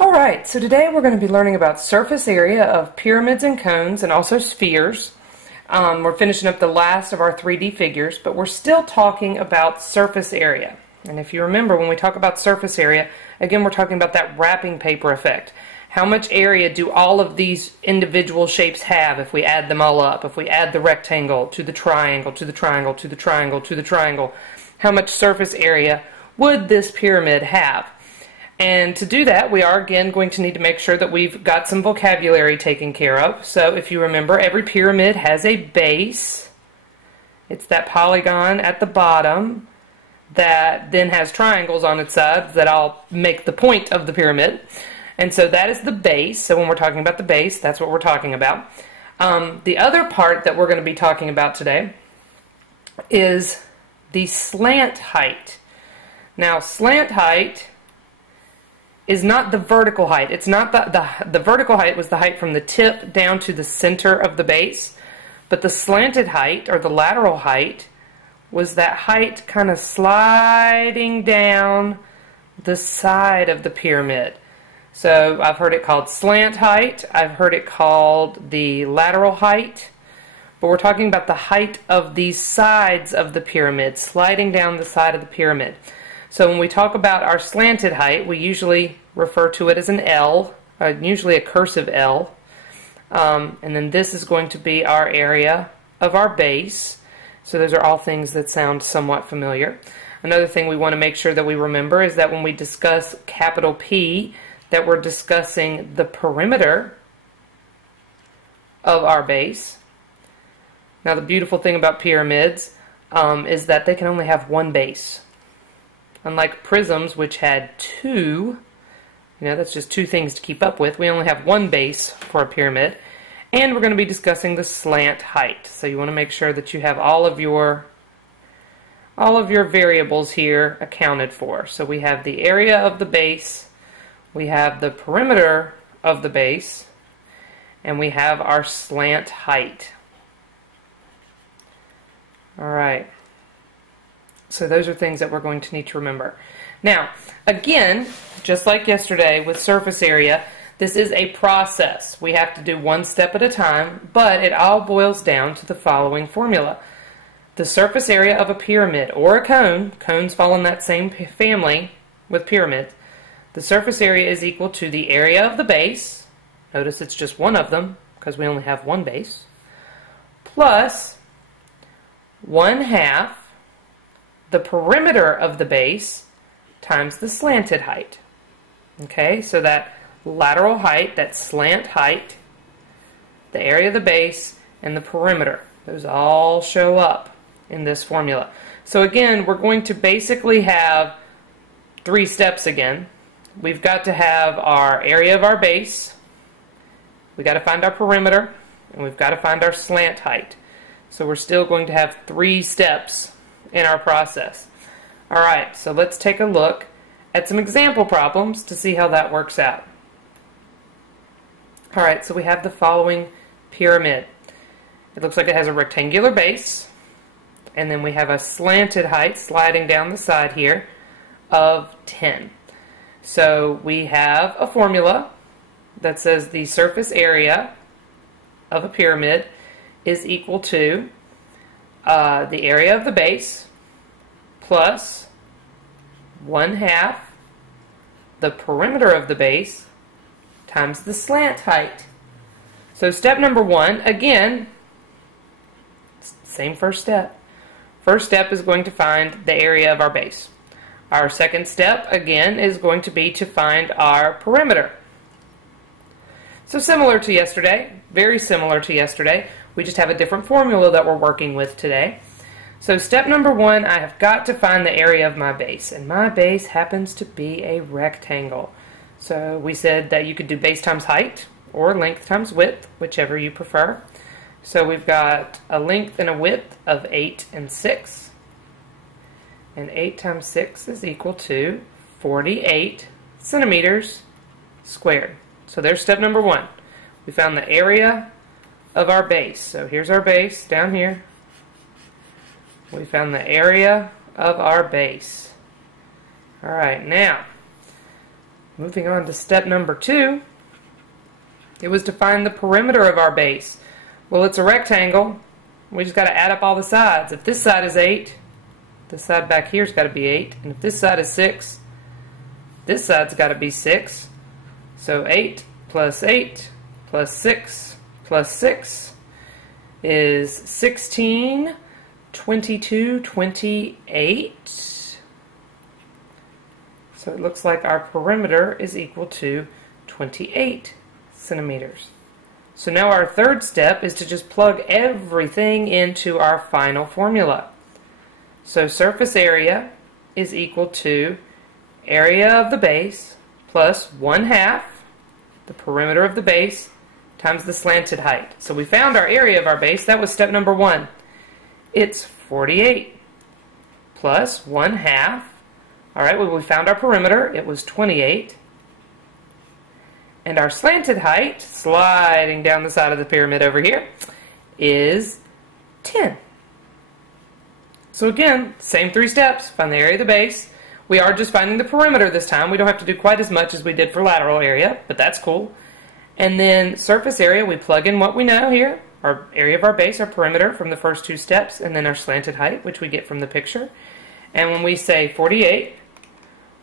Alright, so today we're going to be learning about surface area of pyramids and cones and also spheres. We're finishing up the last of our 3D figures, but we're still talking about surface area. And if you remember, when we talk about surface area, again we're talking about that wrapping paper effect. How much area do all of these individual shapes have if we add them all up? If we add the rectangle to the triangle, to the triangle, to the triangle, to the triangle, how much surface area would this pyramid have? And to do that, we are again going to need to make sure that we've got some vocabulary taken care of. So if you remember, every pyramid has a base. It's that polygon at the bottom that then has triangles on its sides that all make the point of the pyramid. And so that is the base. So when we're talking about the base, that's what we're talking about. The other part that we're going to be talking about today is the slant height. Now, slant height is not the vertical height. It's not the vertical height was the height from the tip down to the center of the base, but the slanted height or the lateral height was that height kind of sliding down the side of the pyramid. So I've heard it called slant height, I've heard it called the lateral height, but we're talking about the height of the sides of the pyramid, sliding down the side of the pyramid. So when we talk about our slanted height, we usually refer to it as an L, usually a cursive L. And then this is going to be our area of our base. So those are all things that sound somewhat familiar. Another thing we want to make sure that we remember is that when we discuss capital P, that we're discussing the perimeter of our base. Now the beautiful thing about pyramids is that they can only have one base. Unlike prisms, which had two, that's just two things to keep up with. We only have one base for a pyramid. And we're going to be discussing the slant height. So you want to make sure that you have all of your variables here accounted for. So we have the area of the base, we have the perimeter of the base, and we have our slant height. Alright. So those are things that we're going to need to remember. Now, again, just like yesterday with surface area, this is a process. We have to do one step at a time, but it all boils down to the following formula. The surface area of a pyramid or a cone, cones fall in that same family with pyramids, the surface area is equal to the area of the base, notice it's just one of them because we only have one base, plus 1/2 the perimeter of the base times the slanted height. Okay, so that lateral height, that slant height, the area of the base, and the perimeter, those all show up in this formula. So again, we're going to basically have three steps again. We've got to have our area of our base, we've got to find our perimeter, and we've got to find our slant height. So we're still going to have three steps in our process. Alright, so let's take a look at some example problems to see how that works out. Alright, so we have the following pyramid. It looks like it has a rectangular base, and then we have a slanted height sliding down the side here of 10. So we have a formula that says the surface area of a pyramid is equal to the area of the base plus 1/2 the perimeter of the base times the slant height. So step number one, again, same first step. First step is going to find the area of our base. Our second step, again, is going to be to find our perimeter. So similar to yesterday, very similar to yesterday, we just have a different formula that we're working with today. So step number one, I have got to find the area of my base, and my base happens to be a rectangle. So we said that you could do base times height or length times width, whichever you prefer. So we've got a length and a width of 8 and 6, and 8 times 6 is equal to 48 centimeters squared. So there's step number one. We found the area of our base. So here's our base down here. We found the area of our base. Alright, now Moving on to step number 2, it was to find the perimeter of our base. Well, it's a rectangle. We just got to add up all the sides. If this side is 8, this side back here's got to be 8. And if this side is 6, this side's got to be 6. So 8 plus 8 plus 6 plus 6 is 16, 22, 28. So it looks like our perimeter is equal to 28 centimeters. So now our third step is to just plug everything into our final formula. So surface area is equal to area of the base plus 1/2 the perimeter of the base times the slanted height. So we found our area of our base. That was step number 1. It's 48 plus 1/2. All right, well, we found our perimeter. It was 28. And our slanted height, sliding down the side of the pyramid over here, is 10. So again, same 3 steps. Find the area of the base. We are just finding the perimeter this time. We don't have to do quite as much as we did for lateral area, but that's cool. And then surface area, we plug in what we know here, our area of our base, our perimeter from the first 2 steps, and then our slanted height, which we get from the picture. And when we say 48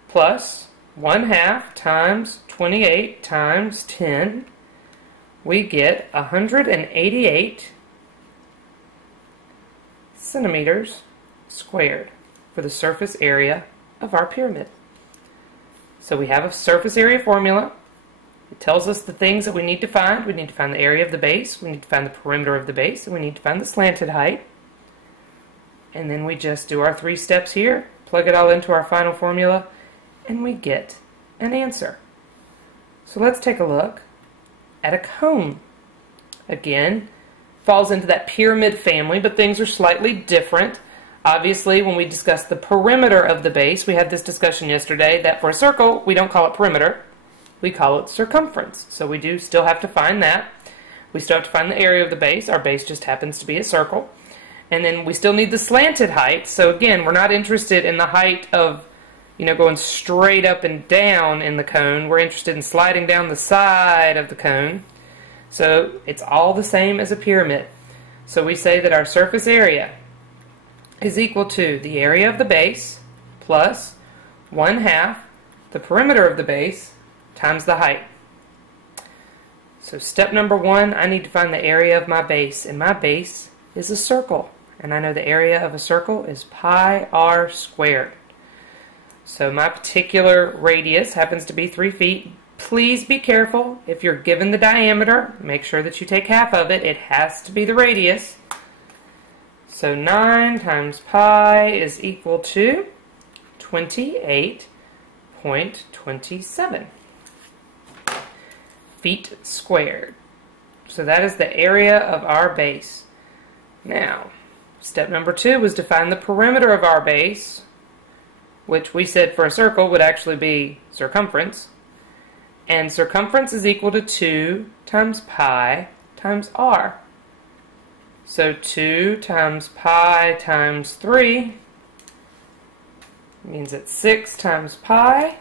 plus 1/2 times 28 times 10, we get 188 centimeters squared for the surface area of our pyramid. So we have a surface area formula. It tells us the things that we need to find. We need to find the area of the base, we need to find the perimeter of the base, and we need to find the slanted height. And then we just do our 3 steps here, plug it all into our final formula, and we get an answer. So let's take a look at a cone. Again, falls into that pyramid family, but things are slightly different. Obviously, when we discuss the perimeter of the base, we had this discussion yesterday that for a circle, we don't call it perimeter, we call it circumference. So we do still have to find that. We still have to find the area of the base. Our base just happens to be a circle. And then we still need the slanted height. So again, we're not interested in the height of, going straight up and down in the cone. We're interested in sliding down the side of the cone. So it's all the same as a pyramid. So we say that our surface area is equal to the area of the base plus 1/2 the perimeter of the base times the height. So step number 1, I need to find the area of my base, and my base is a circle. And I know the area of a circle is pi r squared. So my particular radius happens to be 3 feet. Please be careful. If you're given the diameter, make sure that you take half of it. It has to be the radius. So 9 times pi is equal to 28.27 feet squared. So that is the area of our base. Now, step number 2 was to find the perimeter of our base, which we said for a circle would actually be circumference. And circumference is equal to 2 times pi times r. So 2 times pi times 3 means that 6 times pi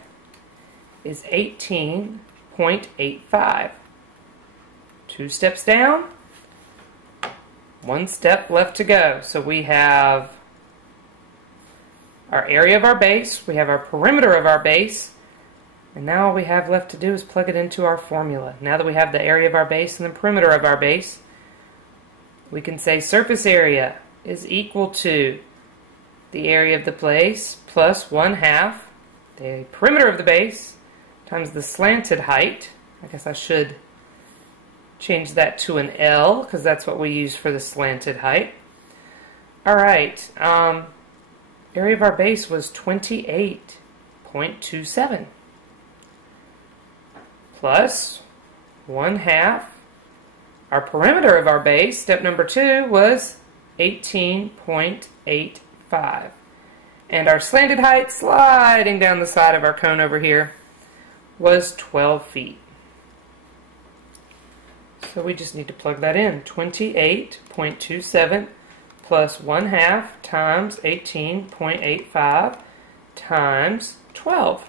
is 18.85. 2 steps down, 1 step left to go. So we have our area of our base, we have our perimeter of our base, and now all we have left to do is plug it into our formula. Now that we have the area of our base and the perimeter of our base, we can say surface area is equal to the area of the base plus 1/2 the perimeter of the base times the slanted height. I guess I should change that to an L because that's what we use for the slanted height. Alright, area of our base was 28.27 plus 1/2 our perimeter of our base, step number 2, was 18.85. And our slanted height, sliding down the side of our cone over here, was 12 feet. So we just need to plug that in. 28.27 plus 1/2 times 18.85 times 12.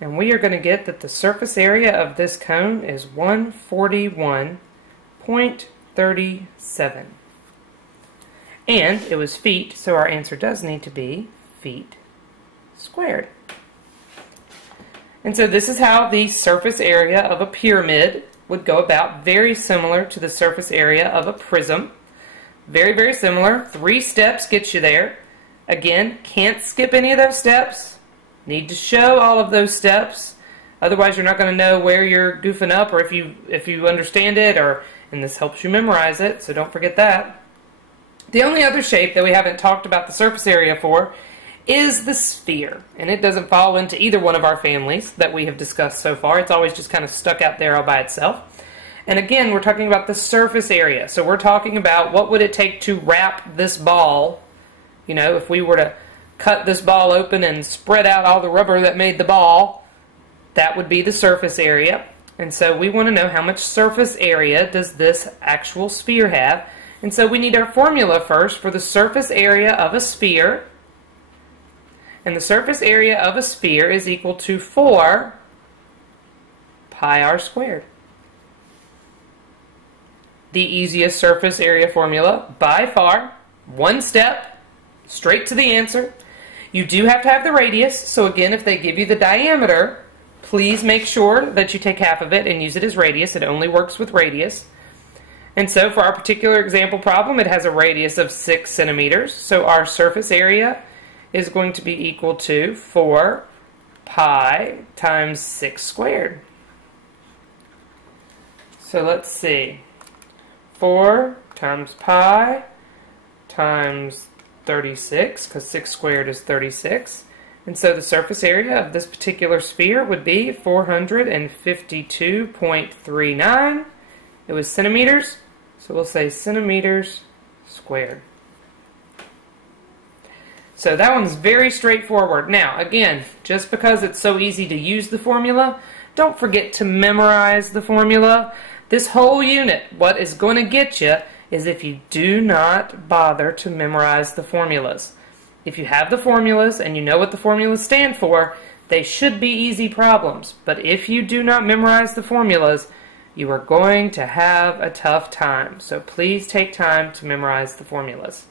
And we are going to get that the surface area of this cone is 141.37. And it was feet, so our answer does need to be feet squared. And so this is how the surface area of a pyramid would go about, very similar to the surface area of a prism. Very, very similar. 3 steps get you there. Again, can't skip any of those steps. Need to show all of those steps. Otherwise, you're not going to know where you're goofing up, or if you understand it, and this helps you memorize it, so don't forget that. The only other shape that we haven't talked about the surface area for is the sphere, and it doesn't fall into either one of our families that we have discussed so far. It's always just kind of stuck out there all by itself. And again, we're talking about the surface area. So we're talking about what would it take to wrap this ball. You know, if we were to cut this ball open and spread out all the rubber that made the ball, that would be the surface area. And so we want to know how much surface area does this actual sphere have. And so we need our formula first for the surface area of a sphere. And the surface area of a sphere is equal to 4 pi r squared. The easiest surface area formula by far. One step, straight to the answer. You do have to have the radius, so again, if they give you the diameter, please make sure that you take half of it and use it as radius. It only works with radius. And so for our particular example problem, it has a radius of 6 centimeters. So our surface area is going to be equal to 4 pi times 6 squared. So let's see. 4 times pi times 36, because 6 squared is 36. And so the surface area of this particular sphere would be 452.39. It was centimeters, so we'll say centimeters squared. So that one's very straightforward. Now, again, just because it's so easy to use the formula, don't forget to memorize the formula. This whole unit, what is going to get you is if you do not bother to memorize the formulas. If you have the formulas and you know what the formulas stand for, they should be easy problems. But if you do not memorize the formulas, you are going to have a tough time. So please take time to memorize the formulas.